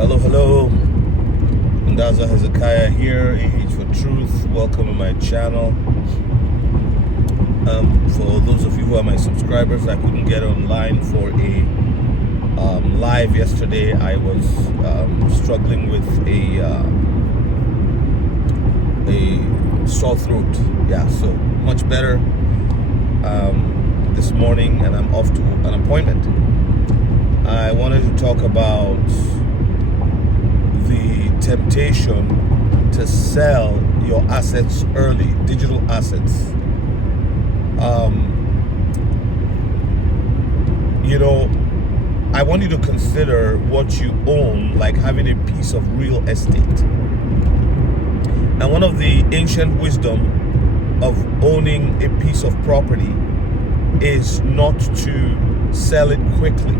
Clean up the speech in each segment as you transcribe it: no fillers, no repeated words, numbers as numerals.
Hello, hello. Ndaza Hezekiah here, AH for Truth. Welcome to my channel. For those of you who are my subscribers, I couldn't get online for a live yesterday. I was struggling with a sore throat. Yeah, so much better this morning, and I'm off to an appointment. I wanted to talk about the temptation to sell your assets early, digital assets. I want you to consider what you own like having a piece of real estate. And one of the ancient wisdom of owning a piece of property is not to sell it quickly.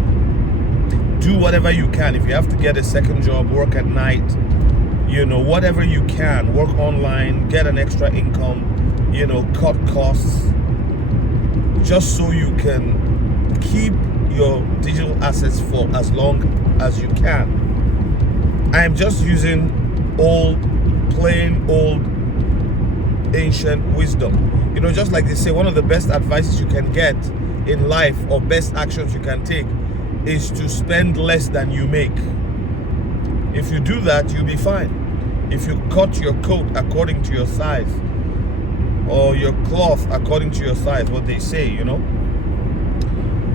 Do whatever you can. If you have to get a second job, work at night, whatever you can, work online, get an extra income, cut costs, just so you can keep your digital assets for as long as you can. I am just using plain old ancient wisdom. Just like they say, one of the best advices you can get in life, or best actions you can take, is to spend less than you make. If you do that, you'll be fine. If you cut your coat according to your size, or your cloth according to your size, what they say,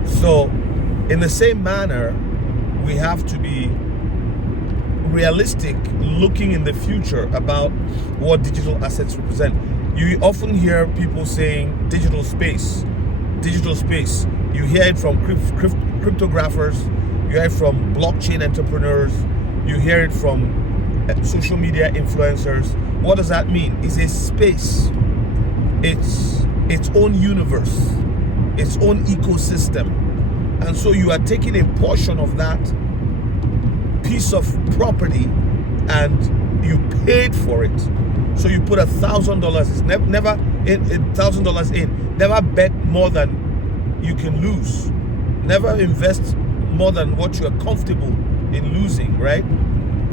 So, in the same manner, we have to be realistic, looking in the future about what digital assets represent. You often hear people saying digital space. You hear it from cryptographers, you hear it from blockchain entrepreneurs, you hear it from social media influencers. What does that mean? It's a space, its own universe, its own ecosystem. And so you are taking a portion of that piece of property and you paid for it. So you put $1,000. It's never $1,000 in. Never bet more than you can lose. Never invest more than what you are comfortable in losing, right?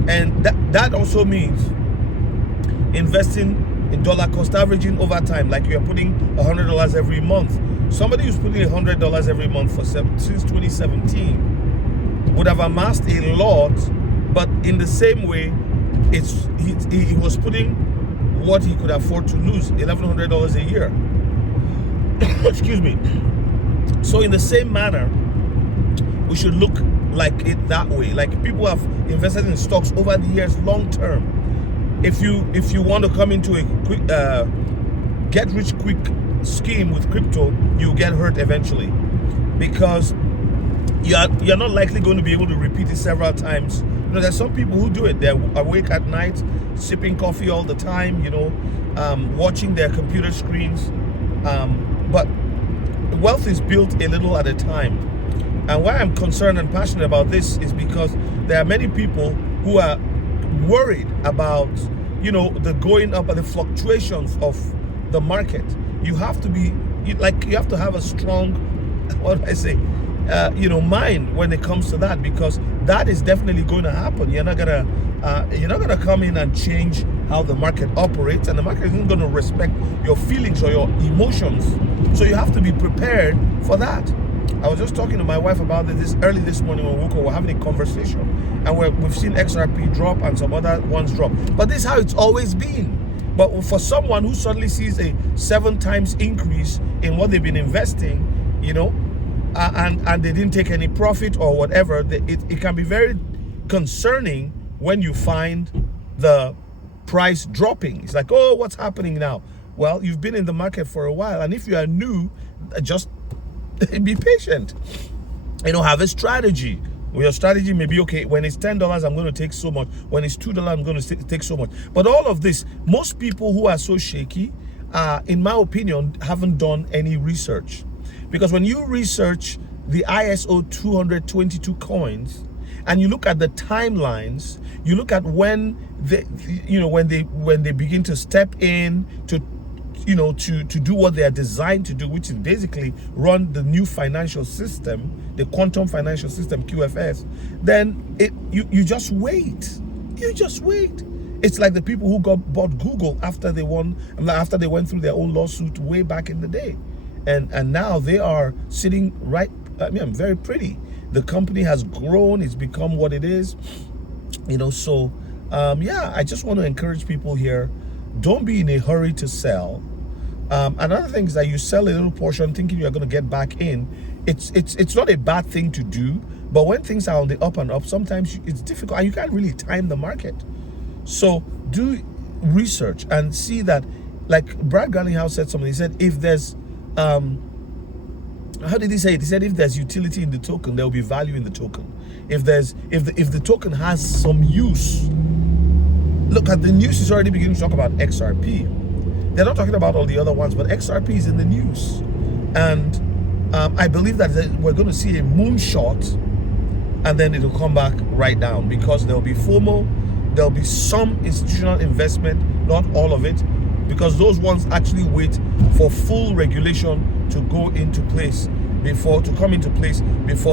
And that also means investing in dollar cost averaging over time, like you are putting $100 every month. Somebody who's putting $100 every month since 2017 would have amassed a lot, but in the same way, he was putting what he could afford to lose, $1,100 a year. Excuse me. So in the same manner, we should look like it that way. Like people have invested in stocks over the years, long term. If you want to come into a quick get rich quick scheme with crypto, you'll get hurt eventually, because you're not likely going to be able to repeat it several times. There's some people who do it. They're awake at night, sipping coffee all the time, watching their computer screens. But wealth is built a little at a time. And why I'm concerned and passionate about this is because there are many people who are worried about, the going up and the fluctuations of the market. You have to have a strong, mind when it comes to that, because that is definitely going to happen. You're not gonna come in and change how the market operates, and the market isn't going to respect your feelings or your emotions. So you have to be prepared for that. I was just talking to my wife about this early this morning when we woke up. We're having a conversation, and we've seen XRP drop and some other ones drop. But this is how it's always been. But for someone who suddenly sees a 7 times increase in what they've been investing, and they didn't take any profit or whatever, it can be very concerning when you find the price dropping. It's like, oh, what's happening now? Well, you've been in the market for a while, and if you are new, just be patient. Have a strategy. Your strategy may be, okay, when it's $10, I'm going to take so much. When it's $2, I'm going to take so much. But all of this, most people who are so shaky, in my opinion, haven't done any research. Because when you research the ISO20022 coins, and you look at the timelines, you look at when they begin to step in to to do what they are designed to do, which is basically run the new financial system, the quantum financial system, QFS, then you just wait. You just wait. It's like the people who bought Google after they went through their own lawsuit way back in the day, and now they are sitting right. Very pretty. The company has grown. It's become what it is. So I just want to encourage people here. Don't be in a hurry to sell. Another thing is that you sell a little portion thinking you're going to get back in. It's not a bad thing to do, but when things are on the up and up, sometimes it's difficult and you can't really time the market. So do research and see that, like Brad Garlinghouse said something. He said if there's how did he say it? He said if there's utility in the token, there will be value in the token. If the token has some use. Look at the news is already beginning to talk about XRP. They're not talking about all the other ones, but XRP is in the news. And I believe that we're going to see a moonshot and then it'll come back right down because there'll be FOMO, there'll be some institutional investment, not all of it, because those ones actually wait for full regulation to go into place before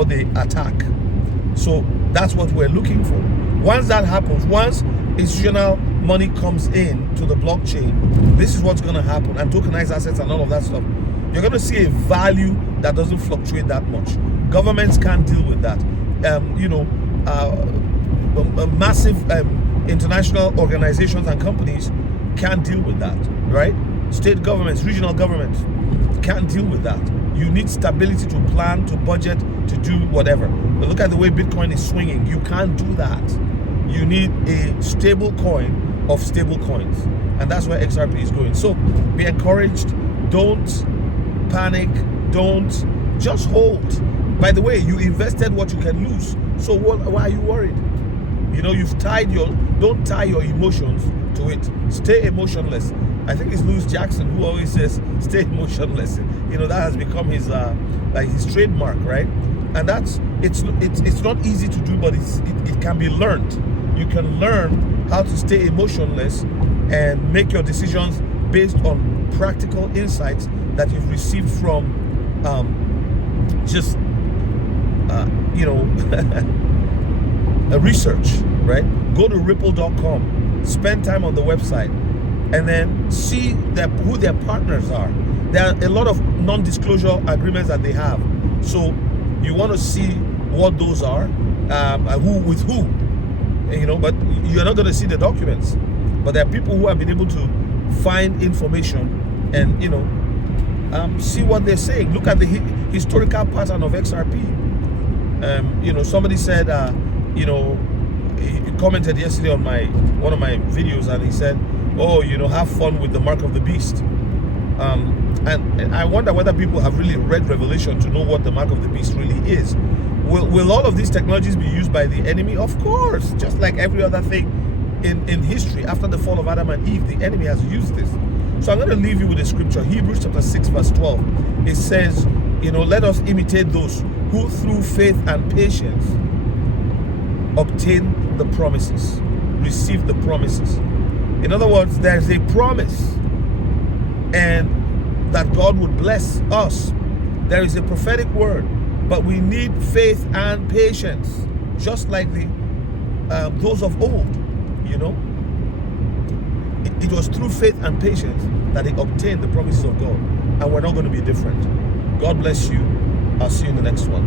they attack. So that's what we're looking for. Once that happens, once institutional money comes in to the blockchain, this is what's going to happen, and tokenized assets and all of that stuff. You're going to see a value that doesn't fluctuate that much. Governments can't deal with that. Massive international organizations and companies can't deal with that, right? State governments, regional governments can't deal with that. You need stability to plan, to budget, to do whatever. But look at the way Bitcoin is swinging. You can't do that. You need a stable coin of stable coins. And that's where XRP is going. So be encouraged. Don't panic. Just hold. By the way, you invested what you can lose. So why are you worried? Don't tie your emotions to it. Stay emotionless. I think it's Louis Jackson who always says, stay emotionless. That has become his trademark, right? And it's not easy to do, but it can be learned. You can learn how to stay emotionless and make your decisions based on practical insights that you've received from a research, right? Go to ripple.com, spend time on the website, and then see who their partners are. There are a lot of non-disclosure agreements that they have. So you want to see what those are, who with who, but you're not going to see the documents. But there are people who have been able to find information and, see what they're saying. Look at the historical pattern of XRP. Somebody said, he commented yesterday on one of my videos, and he said, oh, have fun with the mark of the beast. And I wonder whether people have really read Revelation to know what the mark of the beast really is. Will all of these technologies be used by the enemy? Of course, just like every other thing in history. After the fall of Adam and Eve, the enemy has used this. So I'm going to leave you with a scripture, Hebrews chapter 6 verse 12. It says, let us imitate those who through faith and patience obtain the promises, receive the promises. In other words, there's a promise and that God would bless us. There is a prophetic word, but we need faith and patience, just like those of old. It was through faith and patience that they obtained the promises of God, and we're not going to be different. God bless you. I'll see you in the next one.